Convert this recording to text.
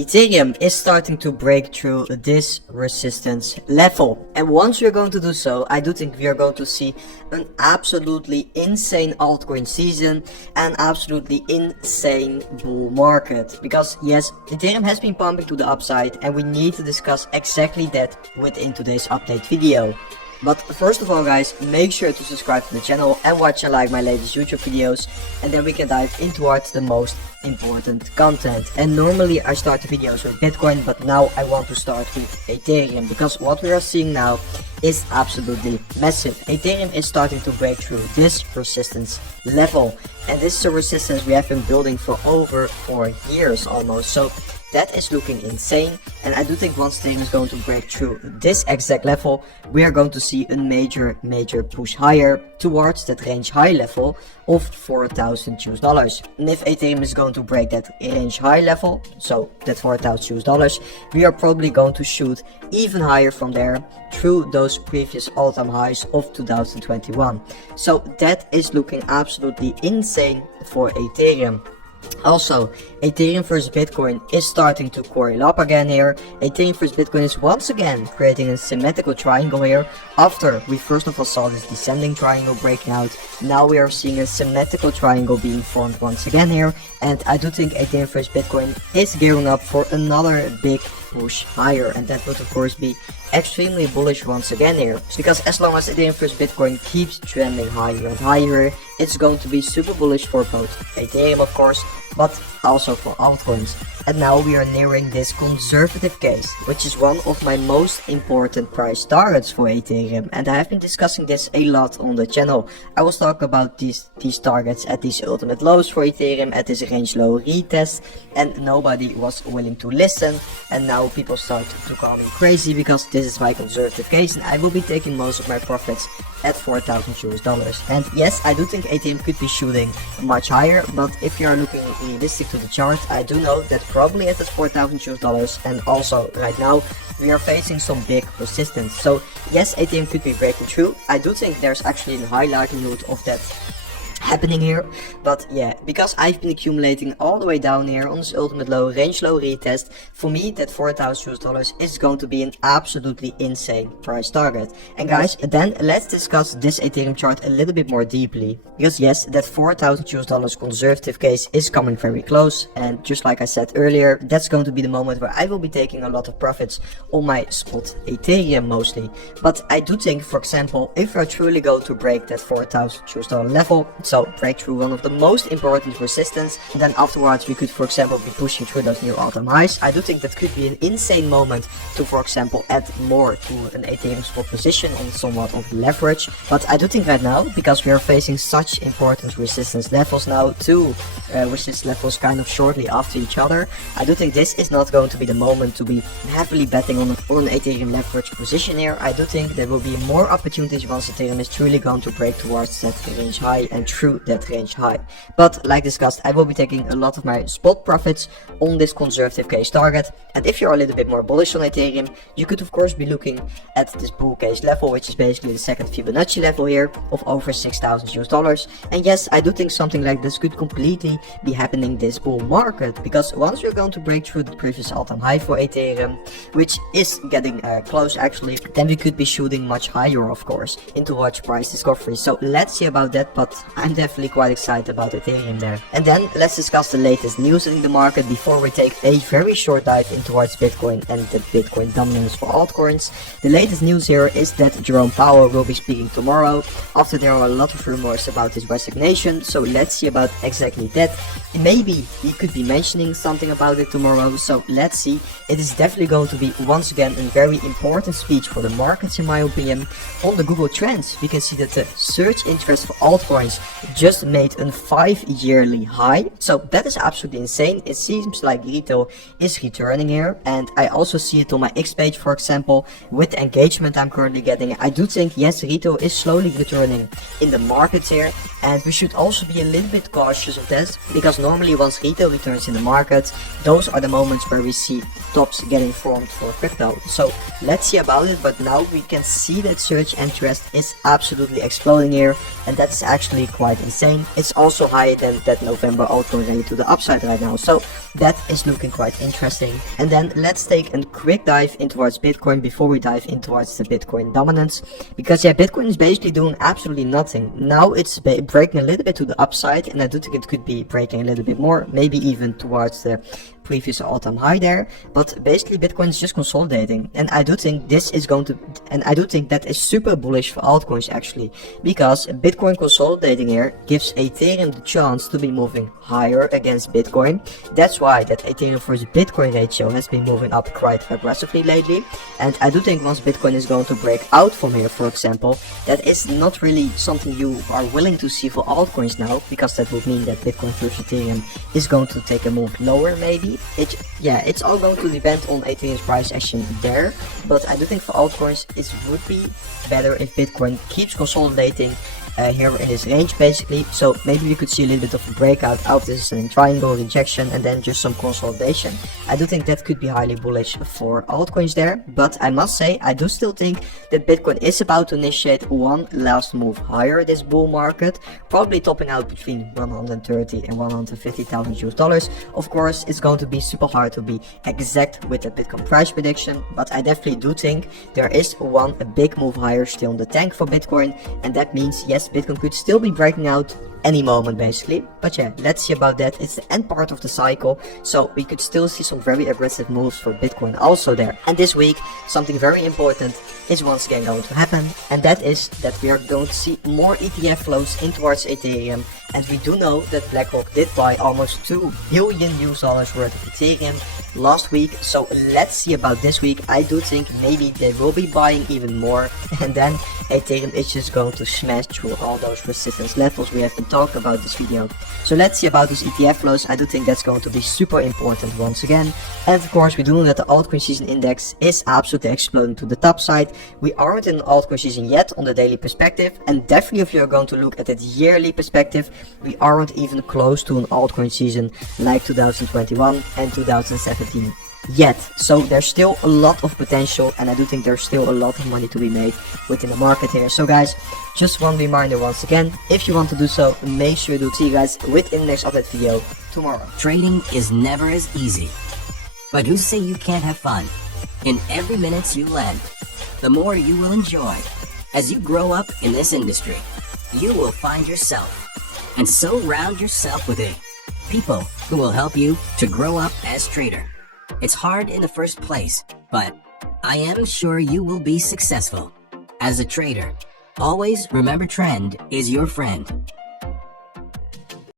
Ethereum is starting to break through this resistance level, and once we're going to do so, I do think we are going to see an absolutely insane altcoin season and absolutely insane bull market, because yes, Ethereum has been pumping to the upside and we need to discuss exactly that within today's update video. But first of all guys, make sure to subscribe to the channel and watch and like my latest YouTube videos, and then we can dive into the most important content. And normally I start the videos with Bitcoin, but now I want to start with Ethereum, because what we are seeing now is absolutely massive. Ethereum is starting to break through this resistance level, and this is a resistance we have been building for over 4 years almost. So that is looking insane, and I do think once Ethereum is going to break through this exact level, we are going to see a major push higher towards that range high level of $4,000. And if Ethereum is going to break that range high level, so that $4,000, we are probably going to shoot even higher from there through those previous all-time highs of 2021. So that is looking absolutely insane for Ethereum. Also, Ethereum versus Bitcoin is starting to coil up again here. Ethereum versus Bitcoin is once again creating a symmetrical triangle here. After we first of all saw this descending triangle breaking out, now we are seeing a symmetrical triangle being formed once again here. And I do think Ethereum versus Bitcoin is gearing up for another big push higher, and that would of course be extremely bullish once again here, because as long as Ethereum versus Bitcoin keeps trending higher and higher, it's going to be super bullish for both Ethereum of course, but also for altcoins. And now we are nearing this conservative case, which is one of my most important price targets for Ethereum, and I have been discussing this a lot on the channel. I was talking about these targets at these ultimate lows for Ethereum, at this range low retest, and nobody was willing to listen, and now people start to call me crazy because this is my conservative case, and I will be taking most of my profits at $4,000. And yes, I do think Ethereum could be shooting much higher, but if you are looking realistic to the chart, I do know that probably at that $4,000, and also right now we are facing some big resistance. So yes, Ethereum could be breaking through. I do think there's actually a high likelihood of that happening here, but yeah, because I've been accumulating all the way down here on this ultimate low, range low retest, for me that $4,000 is going to be an absolutely insane price target. And guys, then let's discuss this Ethereum chart a little bit more deeply, because yes, that $4,000 conservative case is coming very close, and just like I said earlier, that's going to be the moment where I will be taking a lot of profits on my spot Ethereum mostly. But I do think, for example, if we are truly going to break that $4,000 level, so break through one of the most important resistance, and then afterwards we could for example be pushing through those new all-time highs, I do think that could be an insane moment to for example add more to an Ethereum spot position on somewhat of leverage. But I do think right now, because we are facing such important resistance levels now, two resistance levels kind of shortly after each other, I do think this is not going to be the moment to be heavily betting on an Ethereum leverage position here. I do think there will be more opportunities once Ethereum is truly going to break towards that range high and through that range high. But like discussed, I will be taking a lot of my spot profits on this conservative case target. And if you're a little bit more bullish on Ethereum, you could of course be looking at this bull case level, which is basically the second Fibonacci level here of over $6,000. And yes, I do think something like this could completely be happening this bull market, because once we're going to break through the previous all-time high for Ethereum, which is getting close actually, then we could be shooting much higher of course into large price discovery. So let's see about that, but I'm definitely quite excited about Ethereum there. And then let's discuss the latest news in the market before we take a very short dive into Bitcoin and the Bitcoin dominance for altcoins. The latest news here is that Jerome Powell will be speaking tomorrow, after there are a lot of rumors about his resignation. So let's see about exactly that. Maybe he could be mentioning something about it tomorrow, so let's see. It is definitely going to be once again a very important speech for the markets in my opinion. On the Google Trends, we can see that the search interest for altcoins just made a 5-yearly high, so that is absolutely insane. It seems like retail is returning here, and I also see it on my X page for example with the engagement I'm currently getting. I do think yes, retail is slowly returning in the markets here, and we should also be a little bit cautious of this, because normally once retail returns in the market, those are the moments where we see tops getting formed for crypto. So let's see about it, but now we can see that search interest is absolutely exploding here, and that's actually quite quite insane. It's also higher than that November altcoin rally to the upside right now, so that is looking quite interesting. And then let's take a quick dive in towards Bitcoin before we dive in towards the Bitcoin dominance, because yeah, Bitcoin is basically doing absolutely nothing. Now it's breaking a little bit to the upside, and I do think it could be breaking a little bit more, maybe even towards the previous all-time high there, but basically Bitcoin is just consolidating, and I do think this is going to, and I do think that is super bullish for altcoins actually, because Bitcoin consolidating here gives Ethereum the chance to be moving higher against Bitcoin. That's why that Ethereum versus Bitcoin ratio has been moving up quite aggressively lately, and I do think once Bitcoin is going to break out from here, for example, that is not really something you are willing to see for altcoins now, because that would mean that Bitcoin versus Ethereum is going to take a move lower maybe. It's all going to depend on Ethereum's price action there, but I do think for altcoins it would be better if Bitcoin keeps consolidating here in this range basically. So maybe we could see a little bit of a breakout out this triangle rejection and then just some consolidation. I do think that could be highly bullish for altcoins there, but I must say I do still think that Bitcoin is about to initiate one last move higher this bull market, probably topping out between 130 and 150,000 US dollars. Of course, it's going to be super hard to be exact with the Bitcoin price prediction, but I definitely do think there is a big move higher still in the tank for Bitcoin, and that means yes, Bitcoin could still be breaking out any moment basically. But yeah, let's see about that. It's the end part of the cycle, so we could still see some very aggressive moves for Bitcoin also there. And this week something very important is once again going to happen, and that is that we are going to see more ETF flows in towards Ethereum. And we do know that BlackRock did buy almost $2 billion US dollars worth of Ethereum last week, so let's see about this week. I do think maybe they will be buying even more, and then Ethereum is just going to smash through all those resistance levels we have been talking about this video. So let's see about these ETF flows. I do think that's going to be super important once again. And of course we do know that the altcoin season index is absolutely exploding to the top side. We aren't in an altcoin season yet on the daily perspective, and definitely if you're going to look at it yearly perspective, we aren't even close to an altcoin season like 2021 and 2017 yet. So there's still a lot of potential, and I do think there's still a lot of money to be made within the market here. So guys, just one reminder once again, if you want to do so, make sure to see you guys within the next update video tomorrow. Trading is never as easy, but who say you can't have fun? In every minute you lend, the more you will enjoy. As you grow up in this industry, you will find yourself, and surround yourself with people who will help you to grow up as trader. It's hard in the first place, but I am sure you will be successful. As a trader, always remember trend is your friend.